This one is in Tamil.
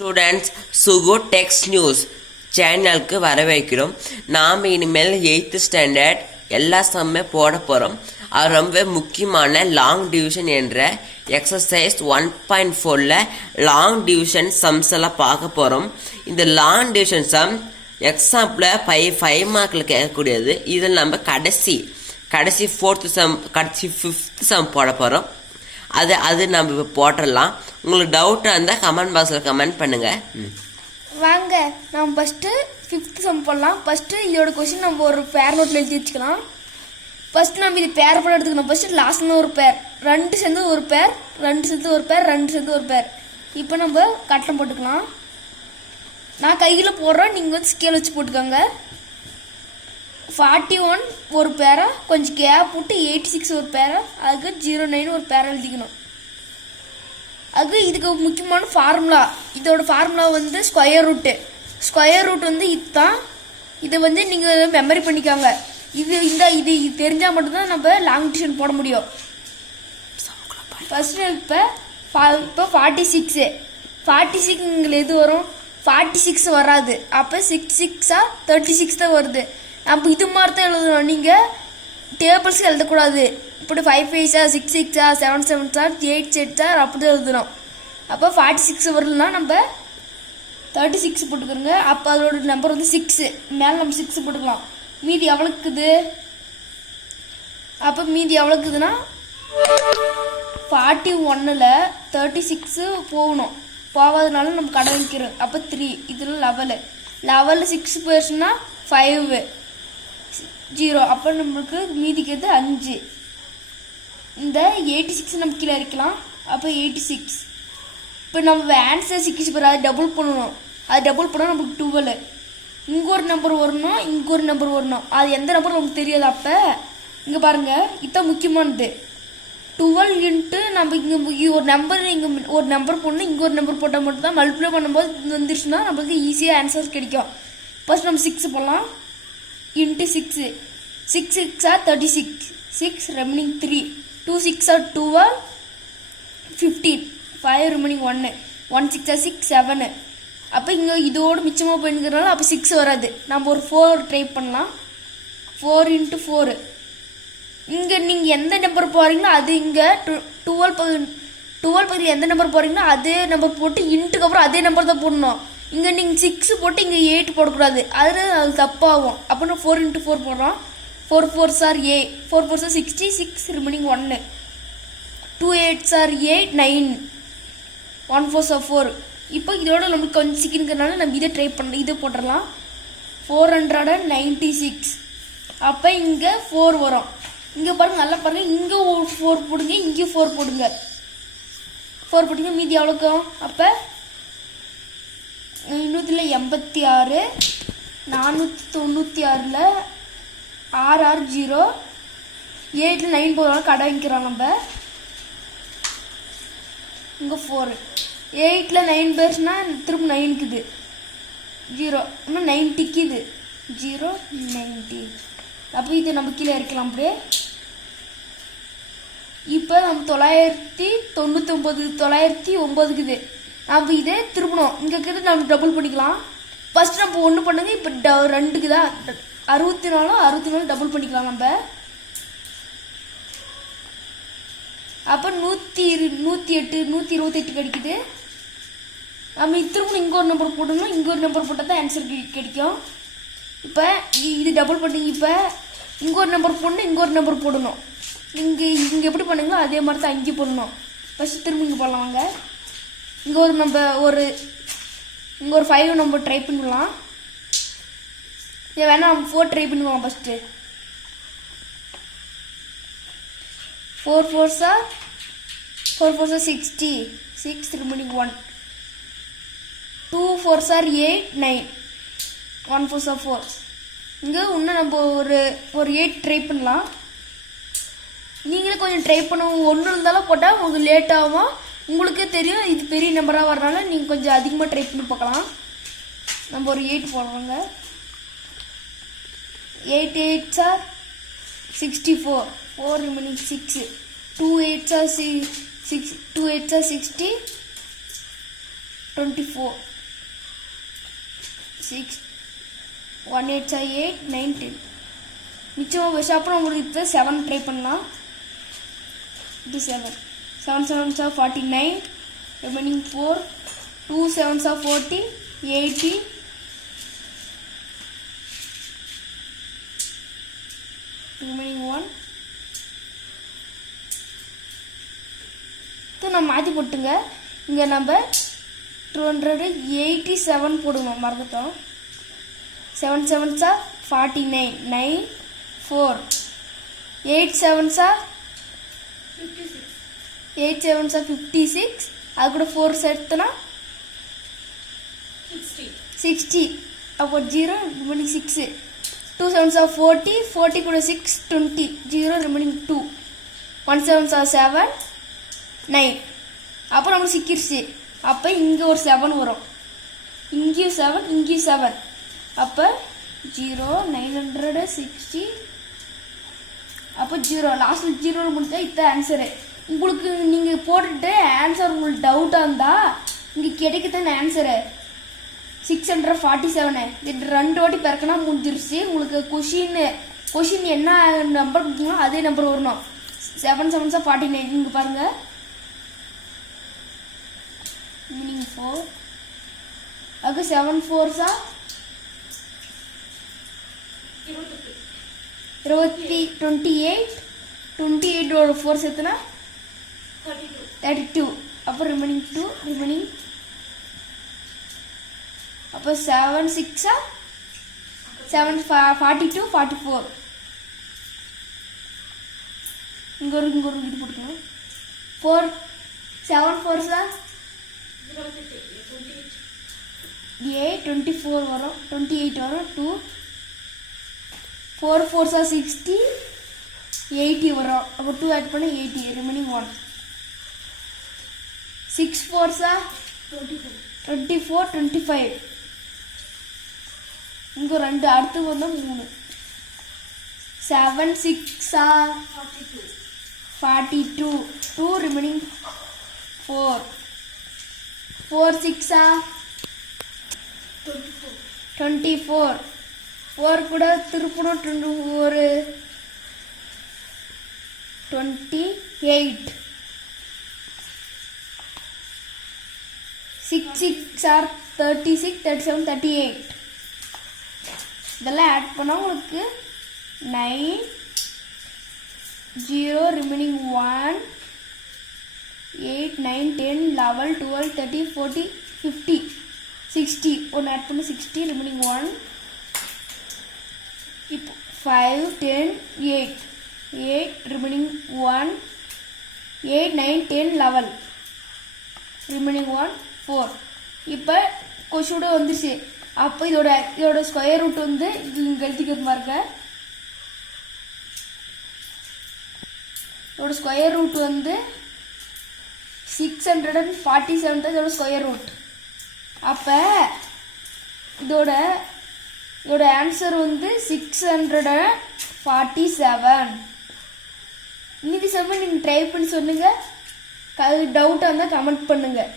ஸ்டூடெண்ட்ஸ் சுகு டெக்ஸ்ட் நியூஸ் சேனலுக்கு வரவேற்கிறோம். நாம் இனிமேல் 8th ஸ்டாண்டர்ட் எல்லா சம்மே போட போகிறோம். அது ரொம்ப முக்கியமான லாங் டிவிஷன் என்ற எக்ஸசைஸ் 1.4ல் லாங் டிவிஷன் சம்ஸ் எல்லாம் பார்க்க போகிறோம். இந்த லாங் டிவிஷன் சம் எக்ஸாம்பிள் 5 மார்க்கில் கேட்கக்கூடியது. இதில் நம்ம கடைசி 4th சம் கடைசி 5th சம் போட போகிறோம். அது நம்ம இப்போ போட்டுடலாம். உங்களுக்கு டவுட்டாக இருந்தால் கமெண்ட் பாக்ஸில் கமெண்ட் பண்ணுங்கள். வாங்க நம்ம ஃபஸ்ட்டு 5th சம் போடலாம். ஃபஸ்ட்டு இதோட கொஸ்டின் நம்ம ஒரு பேர் நோட்டில் எழுதி வச்சுக்கலாம். ஃபஸ்ட்டு நம்ம இது பேர் படம் எடுத்துக்கணும். ஃபஸ்ட்டு லாஸ்ட்னு ஒரு பேர், 2 சேர்ந்து ஒரு பேர், 2 சேர்ந்து ஒரு பேர், 2 சேர்ந்து ஒரு பேர். இப்போ நம்ம கட்டம் போட்டுக்கலாம். நான் கையில் போடுறேன், நீங்கள் வந்து ஸ்கேல் வச்சு போட்டுக்கோங்க. 41 ஒரு பேரை, கொஞ்சம் கேப் விட்டு 86 ஒரு பேரை, அதுக்கு 09 ஒரு பேரை எழுதிக்கணும். அது இதுக்கு முக்கியமான ஃபார்முலா. இதோட ஃபார்முலா வந்து ஸ்கொயர் ரூட் வந்து இதுதான். இதை வந்து நீங்கள் மெமரி பண்ணிக்காங்க. இது தெரிஞ்சால் மட்டும்தான் நம்ம லாங் டிவிஷன் போட முடியும். ஃபஸ்ட்டு இப்போ 46 இங்கே எது வரும்? 46 வராது. அப்போ 6 6 36 தான் வருது. நம்ம இது மாதிரி தான் எழுதணும். நீங்கள் டேபிள்ஸ் எழுதக்கூடாது. இப்படி 5 5 6 6 7 7 8 8 அப்படி தான் எழுதணும். அப்போ 46 வரலன்னா நம்ம 36 போட்டுக்கிறோங்க. அப்போ அதோட நம்பர் வந்து 6. மேலே நம்ம 6 போட்டுக்கலாம். மீதி எவ்வளோக்குது? அப்போ மீதி எவ்வளோக்குதுன்னா 41ல் 36 போகணும். போகாதனால நம்ம கடை வைக்கிறோம். அப்போ 3. இதில் 11 6 போயிடுச்சுன்னா 5 0. அப்போ நம்மளுக்கு மீதிக்கிறது 5. இந்த 86 நம்ம கீழே இருக்கலாம். அப்போ 86. இப்போ நம்ம ஆன்சர் 6 பேர் அதை டபுள் பண்ணணும். அது டபுள் பண்ணால் நம்மளுக்கு 12. இங்கே ஒரு நம்பர் வரணும், இங்கே ஒரு நம்பர் வரணும். அது எந்த நம்பர் நமக்கு தெரியாது. அப்போ இங்கே பாருங்கள், இதுதான் முக்கியமானது. 12 இன்ட்டு நம்ம இங்கே ஒரு நம்பர், இங்கே ஒரு நம்பர் போடணும், இங்கே ஒரு நம்பர் போட்டால் மட்டும்தான் மல்டிப்ளை பண்ணும்போது வந்துருச்சுன்னா நம்மளுக்கு ஈஸியாக ஆன்சர் கிடைக்கும். ஃபர்ஸ்ட் நம்ம 6 போடலாம். Into 6 6 6 36 6 remaining 3 2 6 12 15 5 remaining 1 1 6 6 7. அப்போ இங்கே இதோடு மிச்சமாக போயிருக்கிறனால அப்போ 6 வராது. நம்ம ஒரு 4 ட்ரை பண்ணலாம். 4 இன்ட்டு 4. இங்கே நீங்கள் எந்த நம்பர் போகிறீங்களோ அது இங்கே 12 எந்த நம்பர் போகிறீங்களோ அதே நம்பர் போட்டு இன்ட்டுக்கு அப்புறம் அதே நம்பர் தான் போடணும். இங்கே நீங்கள் 6 போட்டு இங்கே 8 போடக்கூடாது. அது தப்பாகும். அப்போ நான் 4 இன்ட்டு 4 போடுறோம். 4 4s are 8 4 4s are 66 remaining 1 2 8s are 8 9 1 4s are 4. இப்போ இதோட நம்மளுக்கு கொஞ்சம் சிக்கனுங்கிறனால நம்ம இதை ட்ரை பண்ண இதை போட்டுடலாம். 496. அப்போ இங்கே 4 வரும். இங்கே பாருங்கள், நல்லா பாருங்கள். இங்கே ஒரு 4 போடுங்க, இங்கே 4 போடுங்க. 4 போட்டுங்க. மீதி எவ்வளோக்கும்? அப்போ 286 496ல் 6 6 0 8ல் 9 போகிறோம். கடை வைக்கிறோம். நம்ம இங்கே 4 8ல் 9 பேர்ஸ்னா திரும்ப 9க்குது 0 இன்னும் 90க்குது 0 90. அப்போ இது நம்ம கீழே இருக்கலாம். அப்படியே இப்போ நம்ம 999 909க்குது. நம்ம இதே திரும்பணும். இங்கே இருக்கிறது நம்ம டபுள் பண்ணிக்கலாம். ஃபஸ்ட்டு நம்ம 1 பண்ணுங்க. இப்போ 2க்கு தான் 64 டபுள் பண்ணிக்கலாம். நம்ம அப்போ 108 128 கிடைக்குது. நம்ம திரும்ப இங்கே ஒரு நம்பர் போடணும், இங்கே ஒரு நம்பர் போட்டால் தான் ஆன்சர் கிடைக்கும். இப்போ இது டபுள் பண்ணிங்க. இப்போ இங்கே ஒரு நம்பர் போடணும், இங்கே ஒரு நம்பர் போடணும். இங்கே எப்படி பண்ணுங்களோ அதே மாதிரி தான் அங்கே போடணும். ஃபஸ்ட்டு திரும்ப இங்கே போடலாம். வாங்க, இங்கே ஒரு இங்கே ஒரு 5 நம்ம ட்ரை பண்ணலாம். இதை வேணால் நம்ம 4 ட்ரை பண்ணுவோம். First 4 4s are 60 6 remaining 1 2 4s are 8 9 1 4s are 4. இங்கே இன்னும் நம்ம ஒரு 8 ட்ரை பண்ணலாம். நீங்களே கொஞ்சம் ட்ரை பண்ணுவோம். 1 இருந்தாலும் போட்டால் உங்களுக்கு லேட் ஆகும். உங்களுக்கே தெரியும் இது பெரிய நம்பராக வரனால நீங்கள் கொஞ்சம் அதிகமாக ட்ரை பண்ணி பார்க்கலாம். நம்ம ஒரு 8 போடுறோங்க. 8 8s are 64 4 remaining 6 2 8s are 6 2 8s are 60 24 6 1 8 8 9 10 மிச்சமாக வச்சு அப்புறம் உங்களுக்கு இப்போ 7 ட்ரை பண்ணலாம். இது 7 7 7s are 49 remaining 4 2 7s are 40 80 remaining 1 இப்போ நம்ம மாற்றி போட்டுங்க. இங்கே நம்ம 287 போடுவோம், மறந்துட்டோம். 7 7s are 49 9 4 8 7s are 8 7s are 56 அது கூட 4 சேர்த்துனா 60 அப்போ 0 remaining 6 2 7s are 40 40 கூட 6 20 0 remaining 2 1 7s are 7 9 அப்போ நம்மளுக்கு சிக்கிடுச்சு. அப்போ இங்கே ஒரு 7 வரும், இங்கேயும் 7 இங்கேயும் 7 அப்போ 0 960 அப்போ 0 லாஸ்ட்டில் 0 முடிஞ்சா இதுதான் ஆன்சரு. உங்களுக்கு நீங்கள் போட்டுட்டு ஆன்சர் உங்களுக்கு டவுட்டாக இருந்தால் இங்கே கிடைக்கத்தான ஆன்சரு 647. இது 2 வாட்டி பிறக்கனா முடிஞ்சிருச்சு. உங்களுக்கு கொஷின் என்ன நம்பர் கொடுத்தீங்களோ அதே நம்பர் வரணும். 7 7s are 49 இங்கே பாருங்கள். மீனிங் 4 அது 7 4s are 28 28 ஓட 4 சேர்த்துனா 32 அப்போ ரிமைனிங் 2 ரிமைனிங் அப்போ 7 6 are 7 42 44 இங்கே ஒரு இது போட்டுக்கணும். 4 7 4s are 8 24 வரும் 28 வரும் 2 4 4s are 60 80 வரும். அப்போ 2 ஆட் பண்ண 80 ரிமைனிங் 1 6 4s are 24 25 இங்கே 2 அடுத்து வந்தால் 3 7 6 are 42 2 ரிமைனிங் 4 4 6 are 24 4 கூட திருப்பணும் ஒரு 28 6 6 are 36 37 38 இதெல்லாம் ஆட் பண்ணால் உங்களுக்கு 9 0 ரிமைனிங் 1 8 9 10 11 12 13 14 50 60 ஒன்று ஆட் பண்ணி 60 ரிமைனிங் 1 இப்போ 5 10 8 8 ரிமைனிங் 1 8 9 10 11 ரிமைனிங் 1 4 இப்போ கொஷினோட வந்துருச்சு. அப்போ இதோட ஸ்கொயர் ரூட் வந்து இங்கே எழுதிக்கிறது பாருங்க. இதோட ஸ்கொயர் ரூட் வந்து 647 தான் இதோட ஸ்கொயர் ரூட். அப்போ இதோட ஆன்சர் வந்து 647. மீதி சமயம் நீங்கள் ட்ரை பண்ணி சொல்லுங்கள். டவுட்டாக இருந்தால் கமெண்ட் பண்ணுங்கள்.